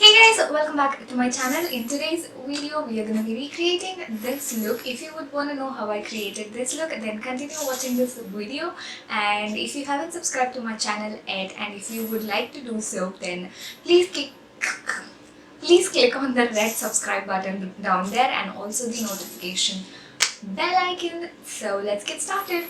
Hey guys, welcome back to my channel. In today's video, we are going to be recreating this look. If you would want to know how I created this look, then continue watching this video. And if you haven't subscribed to my channel yet, and if you would like to do so, then please click on the red subscribe button down there and also the notification bell icon. So let's get started.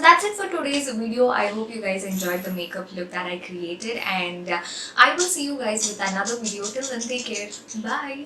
So that's it for today's video. I hope you guys enjoyed the makeup look that I created, and I will see you guys with another video. Till then, take care. Bye.